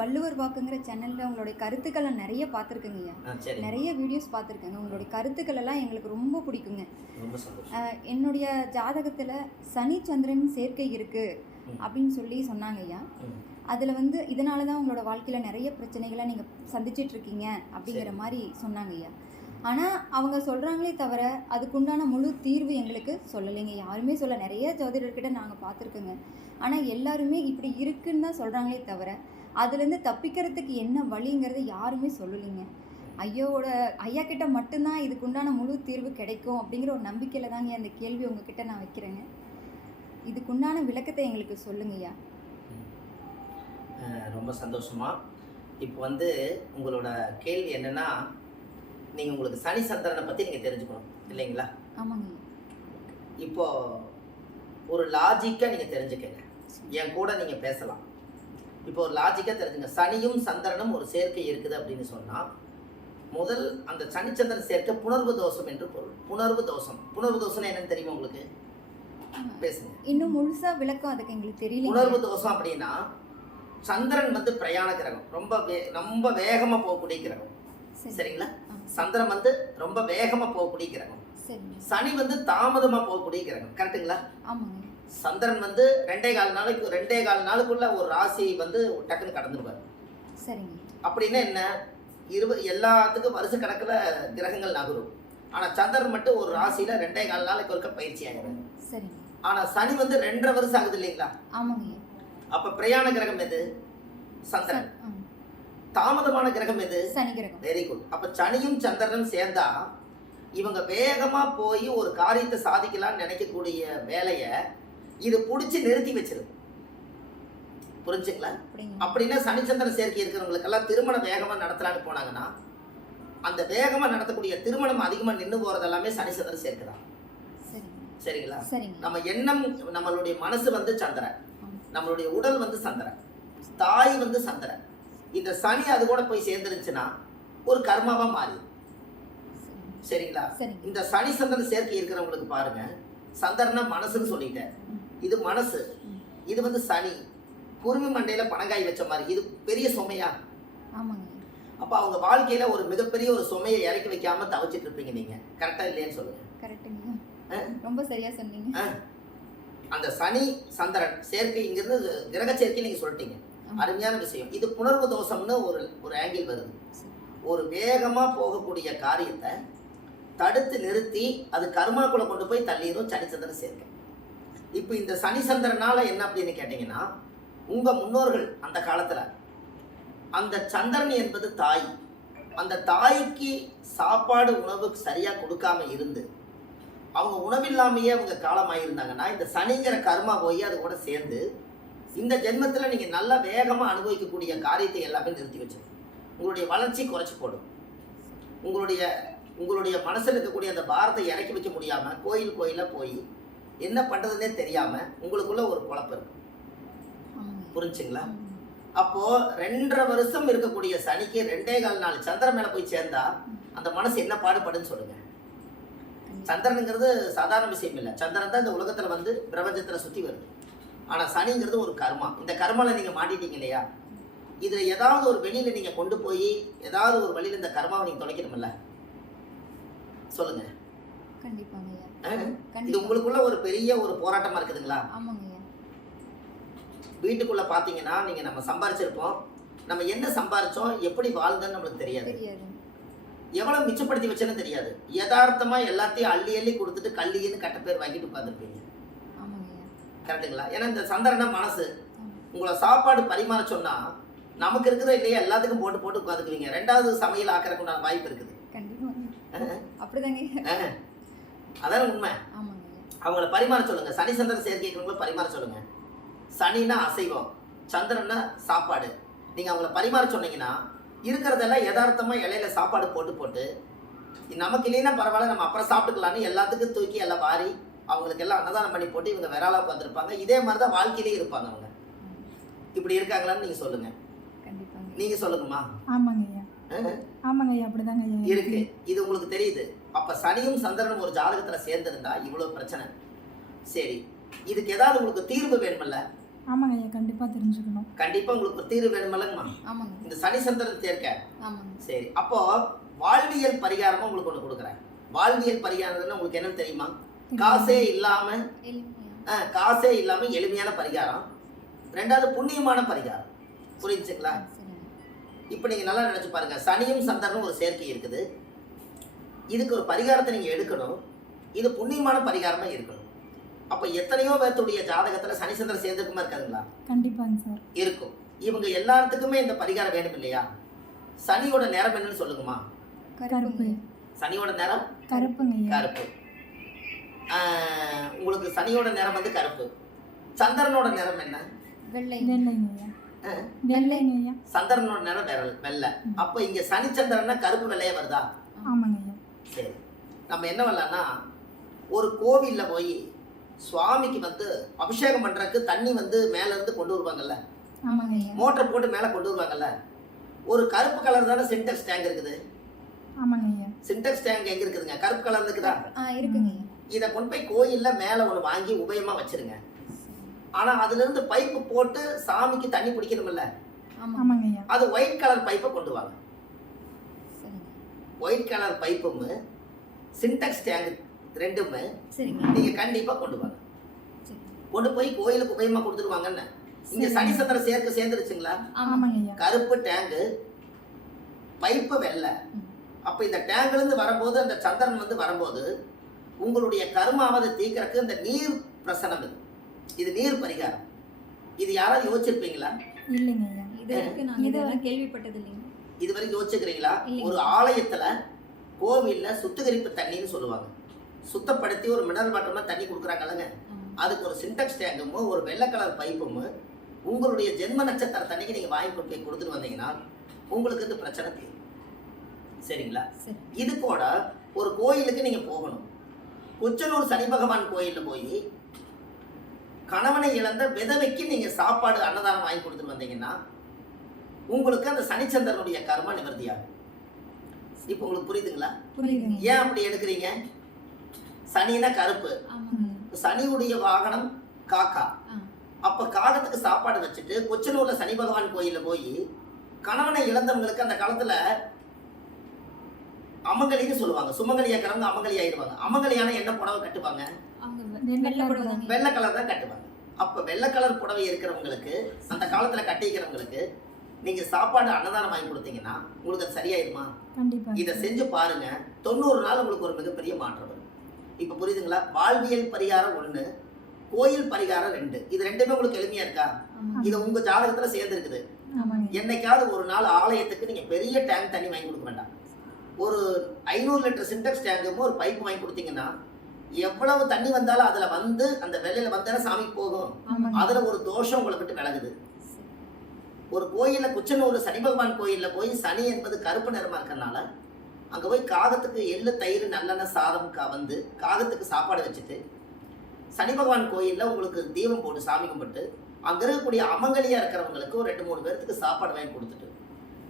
வள்ளுவர் வாக்குங்கிற சேனலில் உங்களுடைய கருத்துக்களை நிறைய பார்த்துருக்கேங்க ஐயா நிறைய வீடியோஸ் பார்த்துருக்கேங்க. உங்களுடைய கருத்துக்கள் எல்லாம் எங்களுக்கு ரொம்ப பிடிக்குங்க. என்னுடைய ஜாதகத்தில் சனி சந்திரன் சேர்க்கை இருக்குது ம். அப்படின்னு சொல்லி சொன்னாங்க ஐயா. அதில் வந்து இதனால தான் உங்களோட வாழ்க்கையில் நிறைய பிரச்சனைகளை நீங்கள் சந்திச்சிட்டு இருக்கீங்க அப்படிங்கிற. மாதிரி சொன்னாங்க ஐயா ஆனால் அவங்க சொல்கிறாங்களே தவிர அதுக்குண்டான முழு தீர்வு எங்களுக்கு சொல்லலைங்க. யாருமே சொல்ல நிறைய ஜோதிடர்கிட்ட நாங்கள் பார்த்துருக்கோங்க. ஆனால் எல்லாருமே இப்படி இருக்குன்னு தான் சொல்கிறாங்களே தவிர அதுலேருந்து தப்பிக்கிறதுக்கு என்ன வழிங்கிறத யாருமே சொல்லலைங்க. ஐயோவோட ஐயா கிட்ட மட்டும்தான் இதுக்குண்டான முழு தீர்வு கிடைக்கும் அப்படிங்கிற ஒரு நம்பிக்கையில் தாங்க அந்த கேள்வி உங்ககிட்ட நான் வைக்கிறேங்க. இதுக்குண்டான விளக்கத்தை எங்களுக்கு சொல்லுங்கய்யா. ரொம்ப சந்தோஷமா. இப்போ வந்து உங்களோட கேள்வி என்னன்னா நீங்கள் உங்களுக்கு சனி சந்திரனை பற்றி நீங்கள் தெரிஞ்சுக்கணும் இல்லைங்களா? ஆமாங்க. இப்போ ஒரு லாஜிக்காக நீங்கள் தெரிஞ்சுக்கங்க. என் கூட நீங்கள் பேசலாம். இப்போ ஒரு லாஜிக்காக தெரிஞ்சுங்க. சனியும் சந்திரனும் ஒரு சேர்க்கை இருக்குது அப்படின்னு சொன்னால் முதல் அந்த சனிச்சந்திரன் சேர்க்கை புணர்வு தோஷம் என்று பொருள். புணர்வு தோஷம். புணர்வு தோஷம்னா என்னன்னு தெரியுமா உங்களுக்கு? பேசுங்க. இன்னும் முழுசா விளக்கம் அதுக்கு எங்களுக்கு தெரியல உணர்வு தோஷம் அப்படின்னா சந்திரன் வந்து பிரயாண கிரகம். ரொம்ப வே ரொம்ப வேகமாக போகக்கூடிய கிரகம். சரிங்களா. சந்திரன் வந்து ரொம்ப வேகமாக போகக்கூடிய கிரகம். சனி வந்து தாமதமாக போகக்கூடிய கிரகம். கரெக்ட்டுங்களா? ஆமாங்க. சந்திரன் வந்து ரெண்டே கால் நாளைக்கு ரெண்டே கால் நாளுக்குள்ள ஒரு ராசி வந்து டக்குன்னு கடந்துருவார். சரிங்க. அப்படின்னா என்ன? இருபது எல்லாத்துக்கும் வருஷ கணக்கில் கிரகங்கள் நகரும். ஆனால் சந்திரன் மட்டும் ஒரு ராசியில் ரெண்டே கால் நாளைக்கு ஒருக்க பயிற்சி ஆகிறாரு சரிங்க. ஆனால் சனி வந்து ரெண்டரை வருஷம் ஆகுது இல்லைங்களா? ஆமாங்க. அப்போ பிரயாண கிரகம் எது? சந்திரன். தாமதமான கிரகம் எது? சனி கிரகம். வெரி குட் அப்ப சனியும் சந்திரனும் சேர்ந்தா இவங்க வேகமா போய் ஒரு காரியத்தை சாதிக்கலாம்னு நினைக்கக்கூடிய வேலையை இது பிடிச்சி நிறுத்தி வச்சிருக்கு புரிஞ்சுங்களா? அப்படின்னா சனிச்சந்திரன் சேர்க்கை இருக்கிறவங்களுக்கெல்லாம் திருமணம் வேகமா நடத்தலான்னு போனாங்கன்னா அந்த வேகமா நடத்தக்கூடிய திருமணம் அதிகமா நின்று போறது எல்லாமே சனிச்சந்திரன் சேர்க்கை தான் சரிங்க. சரிங்களா? சரிங்க. நம்ம எண்ணம் நம்மளுடைய மனசு வந்து சந்திரன். நம்மளுடைய உடல் வந்து சந்திரன். தாய் வந்து சந்திரன். இந்த சனி அது கூட போய் சேர்ந்துருச்சுன்னா ஒரு கர்மாவா மாறிடும் சரிங்க. சரிங்களா சரிங்க இந்த சனி சந்திரன் சேர்க்கை இருக்கிறவங்களுக்கு பாருங்க சந்திரனா மனசுன்னு சொல்லிட்டேன். இது மனசு. இது வந்து சனி குருவி மண்டையில பனங்காய் வச்ச மாதிரி இது பெரிய சுமையா ஆமாங்க அப்ப அவங்க வாழ்க்கையில ஒரு மிகப்பெரிய ஒரு சுமையை இறக்கி வைக்காம தவச்சிட்டு இருப்பீங்க நீங்க கரெக்டா இல்லையான்னு சொல்லுங்க. ரொம்ப சரியா சொன்னீங்க? அந்த சனி சந்திரன் சேர்க்கைங்கிறது கிரக சேர்க்கை நீங்க சொல்லிட்டீங்க. அருமையான விஷயம். இது புணர்வு தோஷம்னு ஒரு ஒரு ஆங்கிள் வருது. ஒரு வேகமாக போகக்கூடிய காரியத்தை தடுத்து நிறுத்தி அது கர்மாக்குள்ள கொண்டு போய் தள்ளிடும் சனிச்சந்திரன் சேர்க்க. இப்போ இந்த சனி என்ன அப்படின்னு கேட்டிங்கன்னா உங்கள் முன்னோர்கள் அந்த காலத்தில் அந்த சந்திரன் என்பது தாய். அந்த தாய்க்கு சாப்பாடு உணவு சரியாக கொடுக்காம இருந்து அவங்க உணவில்லாமையே அவங்க காலமாயிருந்தாங்கன்னா இந்த சனிங்கிற கர்மா போய் அது கூட சேர்ந்து இந்த ஜென்மத்தில் நீங்கள் நல்லா வேகமாக அனுபவிக்கக்கூடிய காரியத்தை எல்லாமே நிறுத்தி வச்சிடும் உங்களுடைய வளர்ச்சி குறைச்சி போடும். உங்களுடைய உங்களுடைய மனசில் இருக்கக்கூடிய அந்த பாரத்தை இறக்கி வைக்க முடியாமல் கோயில் கோயிலாக போய் என்ன பண்ணுறதுனே தெரியாமல் உங்களுக்குள்ள ஒரு குழப்பம் இருக்கு. ஆமாங்க புரிஞ்சுங்களா? ஆமாங்க. அப்போ ரெண்டரை வருஷம் இருக்கக்கூடிய சனிக்கு ரெண்டே கால் நாள் சந்திரன் மேலே போய் சேர்ந்தா அந்த மனசு என்ன பாடுபடுன்னு சொல்லுங்க. கண்டிப்பா. சந்திரனுங்கிறது சாதாரண விஷயம் இல்லை. சந்திரன் தான் இந்த உலகத்துல வந்து பிரபஞ்சத்துல சுத்தி வருது. ஆனா சனிங்கிறது ஒரு கர்மா. இந்த கர்மால நீங்க மாட்டிட்டீங்க இல்லையா? இதுல ஏதாவது ஒரு வெளியில நீங்க கொண்டு போய் ஏதாவது ஒரு வழியில இந்த கர்மாவை நீங்க தொலைக்கணும்ல? சொல்லுங்க. கண்டிப்பாங்க? இது உங்களுக்குள்ள ஒரு பெரிய ஒரு போராட்டமா இருக்குதுங்களா? ஆமாங்க வீட்டுக்குள்ள பாத்தீங்கன்னா நீங்க நம்ம சம்பாரிச்சிருப்போம். நம்ம என்ன சம்பாரிச்சோம் எப்படி வாழ்ந்தோன்னு நம்மளுக்கு தெரியாது. எவ்வளவு மிச்சப்படுத்தி வச்சேன்னு தெரியாது. யதார்த்தமா எல்லாத்தையும் அள்ளி அள்ளி கொடுத்துட்டு கல்லின்னு கட்ட பேர் வாங்கிட்டு உட்காந்துருப்பீங்க கரெக்டுங்களா ஏன்னா இந்த சந்திரனா மனசு. உங்களை சாப்பாடு பரிமாற சொன்னா நமக்கு இருக்கிற இல்லையா எல்லாத்துக்கும் போட்டு போட்டு உட்காந்துக்குவீங்க. ரெண்டாவது சமையல் ஆக்கிறதுக்கு உண்டான வாய்ப்பு இருக்குது. அப்படிதாங்க. அதான உண்மை? அவங்கள பரிமாற சொல்லுங்க. சனி சந்திரன் சேர்க்கைக்கிறவங்கள பரிமாற சொல்லுங்க. சனின்னா அசைவம் சந்திரன்னா சாப்பாடு. நீங்க அவங்கள பரிமாற சொன்னீங்கன்னா இருக்கிறதெல்லாம் யதார்த்தமா இலையில சாப்பாடு போட்டு போட்டு நமக்கு இல்லைன்னா பரவாயில்ல நம்ம அப்புறம் சாப்பிட்டுக்கலாம்னு எல்லாத்துக்கும் தூக்கி எல்லாம் வாரி அவங்களுக்கு எல்லாம் அன்னதானம் பண்ணி போட்டு இவங்க விராலா உட்காந்துருப்பாங்க இதே மாதிரி தான் வாழ்க்கையிலே இருப்பாங்க அவங்க. இப்படி இருக்காங்களான்னு நீங்க சொல்லுங்க. கண்டிப்பாங்க. நீங்க சொல்லுங்கம்மா. ஆமாங்க. ஆமாங்க ஐயா அப்படிதாங்க ஐயா இருக்கு. இது உங்களுக்கு தெரியுது. அப்ப சனியும் சந்திரனும் ஒரு ஜாதகத்துல சேர்ந்திருந்தா இவ்வளவு பிரச்சனை. சரி. இதுக்கு ஏதாவது உங்களுக்கு தீர்வு வேணுமல்ல ஆமாங்க ஐயா கண்டிப்பாக தெரிஞ்சுக்கணும். கண்டிப்பா உங்களுக்கு ஒரு தீர்வு வேணுமில்லங்கம்மா ஆமாங்க. இந்த சனி சந்திரன் சேர்க்க. ஆமாங்க. சரி. அப்போ வாழ்வியல் பரிகாரமா உங்களுக்கு ஒன்று கொடுக்குறேன். வாழ்வியல் பரிகாரம்னு உங்களுக்கு என்னன்னு தெரியுமா? காசே இல்லாம காசே இல்லாம எளிமையான பரிகாரம். ரெண்டாவது புண்ணியமான பரிகாரம். புரிஞ்சுங்களா? இப்போ நீங்க நல்லா நினைச்சு பாருங்க. சனியும் சந்திரனும் ஒரு சேர்க்கை இருக்குது. இதுக்கு ஒரு பரிகாரத்தை நீங்க எடுக்கணும். இது புண்ணியமான பரிகாரமா இருக்கணும். அப்ப எத்தனையோ பேர்த்துடைய ஜாதகத்துல சனி சந்திரன் சேர்ந்துக்குமா இருக்காதுங்களா? கண்டிப்பாங்க சார். இருக்கும். இவங்க எல்லாத்துக்குமே இந்த பரிகாரம் வேணும் இல்லையா? சனியோட நேரம் என்னன்னு சொல்லுங்கம்மா. சனியோட நேரம் கருப்புங்க கருப்பு. ஆஹ், உங்களுக்கு சனியோட நிறம் வந்து கருப்பு. சந்திரனோட நிறம் என்ன? வெள்ளை. சந்திரனோட நிறம் வெற வெள்ளை. அப்போ இங்க சனி சந்திரன்னா கருப்பு வெள்ளையா வருதா? சரி. நம்ம என்ன பண்ணலாம்னா ஒரு கோவில்ல போய் சுவாமிக்கு வந்து அபிஷேகம் பண்றதுக்கு தண்ணி வந்து மேல இருந்து கொண்டு வருவாங்கல்ல? மோட்டர் போட்டு மேல கொண்டு வருவாங்கல்ல? ஒரு கருப்பு கலர் தானே சின்டெக்ஸ் டேங்க் இருக்குது? சின்டெக்ஸ் டேங்க் எங்க இருக்குதுங்க? கருப்பு கலர் இருக்குதா? இருக்குங்க இதை கொண்டு போய் கோயில்ல மேல ஒன்று வாங்கி உபயமா வச்சிருங்க. ஆனா அதுல இருந்து பைப்பு போட்டு சாமிக்கு தண்ணி பிடிக்கணும்ல ஆமாம் ஆமாங்க ஐயா அது ஒயிட் கலர் பைப்பை கொண்டு வாங்க. சரிங்க. ஒயிட் கலர் பைப்பும் சின்டெக்ஸ் டேங்க் ரெண்டுமே சரிங்க. நீங்க கண்டிப்பா கொண்டு வாங்க. கொண்டு போய் கோயிலுக்கு உபயமா கொடுத்துருவாங்கன்னு இங்க சனி சந்திர சேர்க்க சேர்ந்துருச்சுங்களா? கருப்பு டேங்கு பைப்பு வெள்ளை. அப்ப இந்த டேங்க்ல இருந்து வரும்போது அந்த சந்திரன் வந்து வரும்போது உங்களுடைய கருமாவதை தீக்கிறதுக்கு இந்த நீர் பிரசனம் இது. இது நீர் பரிகாரம். இது யாராவது யோசிச்சிருப்பீங்களா? இல்லைங்க இது வரைக்கும் நாங்கள் இது- இதெல்லாம் கேள்விப்பட்டது இல்லைங்க இதுவரை யோசிச்சுக்கிறீங்களா இல்லைங்க. ஒரு ஆலயத்துல கோவில்ல சுத்திகரிப்பு தண்ணின்னு சொல்லுவாங்க. சுத்தப்படுத்தி ஒரு மினரல் வாட்டர்மா தண்ணி கொடுக்குறாங்கல்லங்க. அதுக்கு ஒரு சின்டெக்ஸ் டேங்கும் ஒரு வெள்ளை கலர் பைப்பும் உங்களுடைய ஜென்ம நட்சத்திர தண்ணிக்கு நீங்க வாங்கி கொண்டு போய் கொடுத்துட்டு வந்தீங்கன்னா உங்களுக்கு இந்த பிரச்சனை தீரும். சரிங்களா? சரி. இது கூட ஒரு கோயிலுக்கு நீங்க போகணும். குச்சனூர் சனி பகவான் கோயில்ல போய் கணவனை இழந்த விதவைக்கு நீங்க சாப்பாடு அன்னதானம் வாங்கி கொடுத்துட்டு வந்தீங்கன்னா உங்களுக்கு அந்த சனிச்சந்திரனுடைய கர்ம நிவர்த்தியாகும். இப்போ உங்களுக்கு புரியுதுங்களா? புரியுதுங்க. ஏன் அப்படி எடுக்கிறீங்க? சனினா கருப்பு. சனியுடைய வாகனம் காக்கா. அப்ப காகத்துக்கு சாப்பாடு வச்சுட்டு கொச்சனூர்ல சனி பகவான் கோயில்ல போய் கணவனை இழந்தவங்களுக்கு அந்த காலத்துல அமங்கலின்னு சொல்லுவாங்க. சுமங்கலி இருக்கிறவங்க அமங்கலி ஆயிடுவாங்க. அமங்கலியான என்ன புடவை கட்டுவாங்க? வெள்ளை கலர் போடுவாங்க வெள்ளை கலர் தான் கட்டுவாங்க. அப்ப வெள்ளை கலர் புடவை இருக்கிறவங்களுக்கு அந்த காலத்துல கட்டிக்கிறவங்களுக்கு நீங்க சாப்பாடு அன்னதானம் வாங்கி கொடுத்தீங்கன்னா உங்களுக்கு அது சரியாயிருமா? இதை செஞ்சு பாருங்க. தொண்ணூறு நாள் உங்களுக்கு ஒரு மிகப்பெரிய மாற்றம் வரும். இப்ப புரியுதுங்களா? வாழ்வியல் பரிகாரம் ஒண்ணு கோயில் பரிகாரம் ரெண்டு. இது ரெண்டுமே உங்களுக்கு எளிமையா இருக்கா? இது உங்க ஜாதகத்துல சேர்ந்துருக்குது. என்னைக்காவது ஒரு நாள் ஆலயத்துக்கு நீங்க பெரிய டேங்க் தண்ணி வாங்கி கொடுக்க வேண்டாம். ஒரு ஐநூறு லிட்டர் சின்டெக்ஸ் டேங்கும் ஒரு பைப் வாங்கி கொடுத்தீங்கன்னா எவ்வளவு தண்ணி வந்தாலும் அதுல வந்து அந்த வெள்ளையில வந்தாலும் சாமிக்கு போகும். அதுல ஒரு தோஷம் உங்களை விட்டு விலகுது. ஒரு கோயில்ல குச்சனூர் சனி பகவான் கோயில்ல போய் சனி என்பது கருப்பு நிறமா இருக்கறனால அங்க போய் காகத்துக்கு எள்ளு தயிர் நல்லெண்ணெய் சாதம் வந்து காகத்துக்கு சாப்பாடு வச்சுட்டு சனி பகவான் கோயில்ல உங்களுக்கு தீபம் போட்டு சாமி கும்பிட்டு அங்க இருக்கக்கூடிய அமங்கலியா இருக்கிறவங்களுக்கு ஒரு ரெண்டு மூணு பேர்த்துக்கு சாப்பாடு வாங்கி கொடுத்துட்டு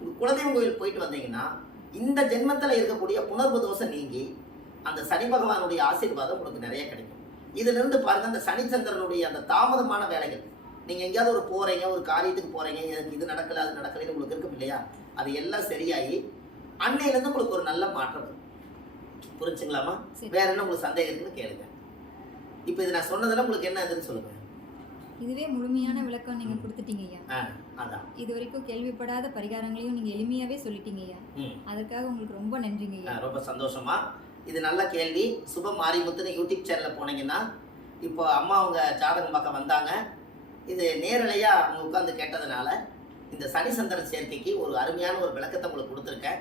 உங்க குலதெய்வம் கோயில் போயிட்டு வந்தீங்கன்னா இந்த ஜென்மத்துல இருக்கக்கூடிய புணர்வு தோஷம் நீங்கி அந்த சனி பகவானுடைய ஆசீர்வாதம் உங்களுக்கு நிறைய கிடைக்கும். இதுல இருந்து பாருங்க அந்த சனிச்சந்திரனுடைய அந்த தாமதமான வேலைகள். நீங்க எங்கேயாவது ஒரு போறீங்க ஒரு காரியத்துக்கு எனக்கு இது நடக்கல அது நடக்கலன்னு உங்களுக்கு இருக்கும் இல்லையா? அது எல்லாம் சரியாகி அன்னையில இருந்து உங்களுக்கு ஒரு நல்ல மாற்றம் வரும். புரிஞ்சுங்களாமா. வேற என்ன உங்களுக்கு சந்தேகம் இருக்குன்னு கேளுங்க. இப்போ இது நான் சொன்னதுல உங்களுக்கு என்ன இதுன்னு சொல்லுங்க. இதுவே முழுமையான விளக்கம் நீங்க கொடுத்துட்டீங்க ஐயா. அதான். இது வரைக்கும் கேள்விப்படாத பரிகாரங்களையும் நீங்க எளிமையாவே சொல்லிட்டீங்க ஐயா. அதற்காக உங்களுக்கு ரொம்ப நன்றிங்க ஐயா. ரொம்ப சந்தோஷமா. இது நல்ல கேள்வி. சுப மாரிமுத்துன்னு யூடியூப் சேனலில் போனீங்கன்னா இப்போ அம்மா அவங்க ஜாதகம் பார்க்க வந்தாங்க. இது நேரலையாக அவங்க உட்காந்து கேட்டதுனால இந்த சனி சந்திரன் சேர்க்கைக்கு ஒரு அருமையான ஒரு விளக்கத்தை உங்களுக்கு கொடுத்துருக்கேன்.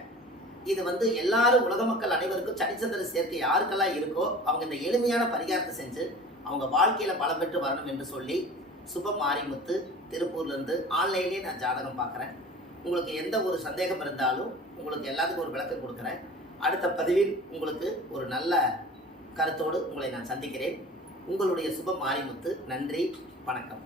இது வந்து எல்லாரும் உலக மக்கள் அனைவருக்கும் சனிச்சந்திரன் சேர்க்கை யாருக்கெல்லாம் இருக்கோ அவங்க இந்த எளிமையான பரிகாரத்தை செஞ்சு அவங்க வாழ்க்கையில் பலம் பெற்று வரணும் என்று சொல்லி சுப மாரிமுத்து திருப்பூர்லேருந்து ஆன்லைன்லேயே நான் ஜாதகம் பார்க்குறேன். உங்களுக்கு எந்த ஒரு சந்தேகம் இருந்தாலும் உங்களுக்கு எல்லாத்துக்கும் ஒரு விளக்கம் கொடுக்குறேன். அடுத்த பதிவில் உங்களுக்கு ஒரு நல்ல கருத்தோடு உங்களை நான் சந்திக்கிறேன். உங்களுடைய சுப மாரிமுத்து நன்றி வணக்கம்.